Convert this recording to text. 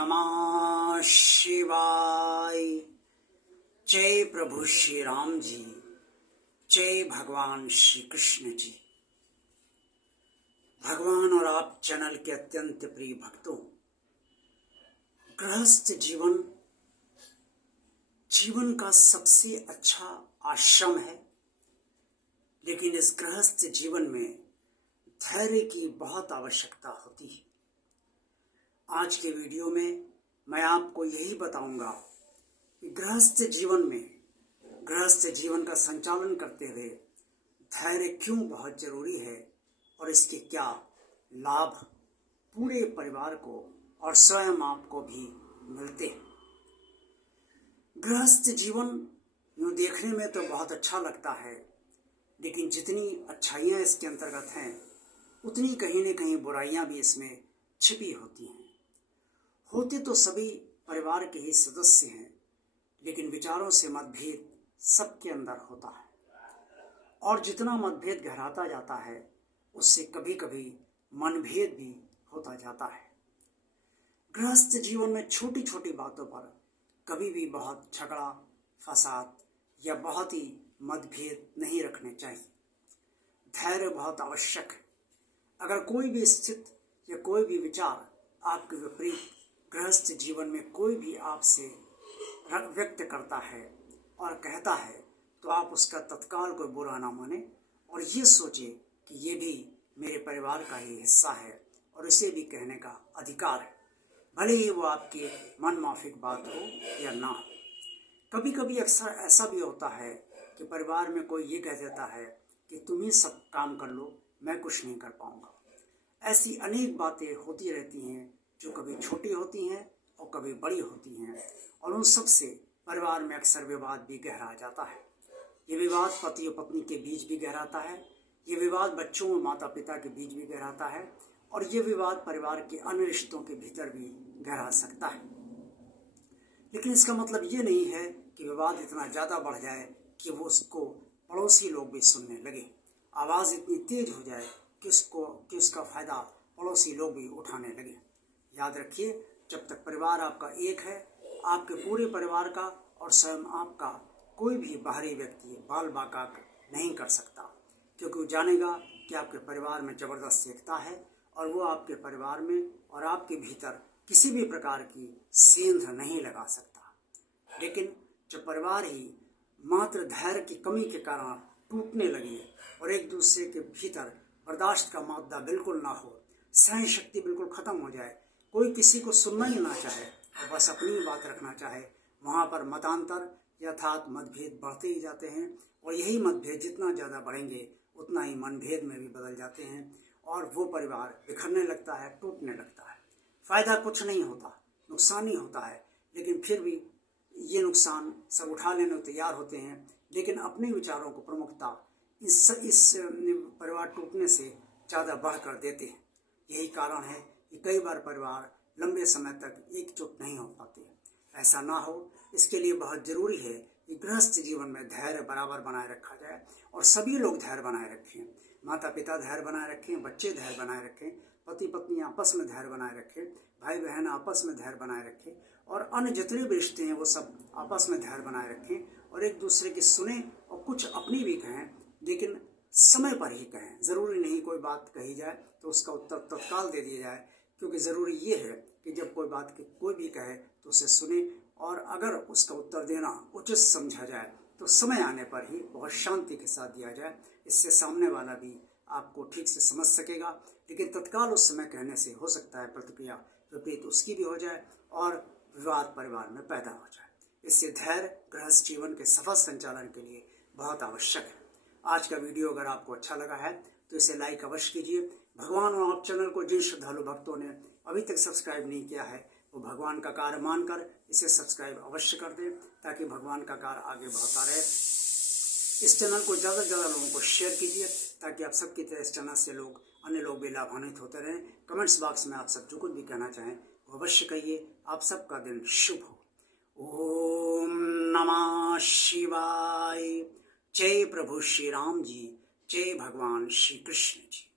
नमः शिवाय। जय प्रभु श्री राम जी, जय भगवान श्री कृष्ण जी। भगवान और आप चैनल के अत्यंत प्रिय भक्तों, गृहस्थ जीवन का सबसे अच्छा आश्रम है, लेकिन इस गृहस्थ जीवन में धैर्य की बहुत आवश्यकता होती है। आज के वीडियो में मैं आपको यही बताऊंगा कि गृहस्थ जीवन का संचालन करते हुए धैर्य क्यों बहुत जरूरी है और इसके क्या लाभ पूरे परिवार को और स्वयं आपको भी मिलते हैं। गृहस्थ जीवन यूँ देखने में तो बहुत अच्छा लगता है, लेकिन जितनी अच्छाइयाँ इसके अंतर्गत हैं उतनी कहीं न कहीं बुराइयाँ भी इसमें छिपी होती हैं। होते तो सभी परिवार के ही सदस्य हैं, लेकिन विचारों से मतभेद सबके अंदर होता है और जितना मतभेद गहराता जाता है उससे कभी कभी मनभेद भी होता जाता है। गृहस्थ जीवन में छोटी छोटी बातों पर कभी भी बहुत झगड़ा फसाद या बहुत ही मतभेद नहीं रखने चाहिए। धैर्य बहुत आवश्यक है। अगर कोई भी स्थिति या कोई भी विचार आपके विपरीत गृहस्थ जीवन में कोई भी आपसे व्यक्त करता है और कहता है, तो आप उसका तत्काल कोई बुरा ना माने और ये सोचे कि ये भी मेरे परिवार का ही हिस्सा है और इसे भी कहने का अधिकार है, भले ही वो आपकी मनमाफिक बात हो या ना हो। कभी कभी अक्सर ऐसा भी होता है कि परिवार में कोई ये कह देता है कि तुम ही सब काम कर लो, मैं कुछ नहीं कर पाऊँगा। ऐसी अनेक बातें होती रहती हैं जो कभी छोटी होती हैं और कभी बड़ी होती हैं, और उन सब से परिवार में अक्सर विवाद भी गहरा जाता है। ये विवाद पति और पत्नी के बीच भी गहराता है, ये विवाद बच्चों और माता पिता के बीच भी गहराता है, और ये विवाद परिवार के अन्य रिश्तों के भीतर भी गहरा सकता है। लेकिन इसका मतलब ये नहीं है कि विवाद इतना ज़्यादा बढ़ जाए कि वो उसको पड़ोसी लोग भी सुनने लगे, आवाज़ इतनी तेज हो जाए कि उसका फ़ायदा पड़ोसी लोग भी उठाने लगे। याद रखिए, जब तक परिवार आपका एक है, आपके पूरे परिवार का और स्वयं आपका कोई भी बाहरी व्यक्ति बाल बाका नहीं कर सकता, क्योंकि वो जानेगा कि आपके परिवार में ज़बरदस्त एकता है और वो आपके परिवार में और आपके भीतर किसी भी प्रकार की सेंध नहीं लगा सकता। लेकिन जब परिवार ही मात्र धैर्य की कमी के कारण टूटने लगे और एक दूसरे के भीतर बर्दाश्त का मादा बिल्कुल ना हो, सहन शक्ति बिल्कुल ख़त्म हो जाए, कोई किसी को सुनना ही ना चाहे और बस अपनी ही बात रखना चाहे, वहाँ पर मतांतर यथार्थ मतभेद बढ़ते ही जाते हैं और यही मतभेद जितना ज़्यादा बढ़ेंगे उतना ही मनभेद में भी बदल जाते हैं और वो परिवार बिखरने लगता है, टूटने लगता है। फ़ायदा कुछ नहीं होता, नुकसान ही होता है, लेकिन फिर भी ये नुकसान सब उठा लेने को तैयार होते हैं, लेकिन अपने विचारों को प्रमुखता इस परिवार टूटने से ज़्यादा बढ़ कर देते हैं। यही कारण है कि कई बार परिवार लंबे समय तक एकजुट नहीं हो पाते। ऐसा ना हो, इसके लिए बहुत ज़रूरी है कि गृहस्थ जीवन में धैर्य बराबर बनाए रखा जाए और सभी लोग धैर्य बनाए रखें। माता पिता धैर्य बनाए रखें, बच्चे धैर्य बनाए रखें, पति पत्नी आपस में धैर्य बनाए रखें, भाई बहन आपस में धैर्य बनाए रखें और अन्य जितने भी रिश्ते हैं वो सब आपस में धैर्य बनाए रखें और एक दूसरे की सुने और कुछ अपनी भी कहें, लेकिन समय पर ही कहें। ज़रूरी नहीं कोई बात कही जाए तो उसका उत्तर तत्काल दे दिया जाए, क्योंकि ज़रूरी ये है कि जब कोई बात कोई भी कहे तो उसे सुने और अगर उसका उत्तर देना उचित समझा जाए तो समय आने पर ही बहुत शांति के साथ दिया जाए। इससे सामने वाला भी आपको ठीक से समझ सकेगा, लेकिन तत्काल उस समय कहने से हो सकता है प्रतिक्रिया विपरीत उसकी भी हो जाए और विवाद परिवार में पैदा हो जाए। इससे धैर्य गृहस्थ जीवन के सफल संचालन के लिए बहुत आवश्यक है। आज का वीडियो अगर आपको अच्छा लगा है तो इसे लाइक अवश्य कीजिए। भगवान और आप चैनल को जिन श्रद्धालु भक्तों ने अभी तक सब्सक्राइब नहीं किया है वो भगवान का कार्य मानकर इसे सब्सक्राइब अवश्य कर दें, ताकि भगवान का कार्य आगे बढ़ता रहे। इस चैनल को ज़्यादा से ज़्यादा लोगों को शेयर कीजिए, ताकि आप सबकी तरह इस चैनल से अन्य लोग भी लाभान्वित होते रहें। कमेंट्स बॉक्स में आप सब जो कुछ भी कहना चाहें वो अवश्य कहिए। आप सबका दिन शुभ हो। ओम नमः शिवाय। जय प्रभु श्री राम जी, जय भगवान श्री कृष्ण जी।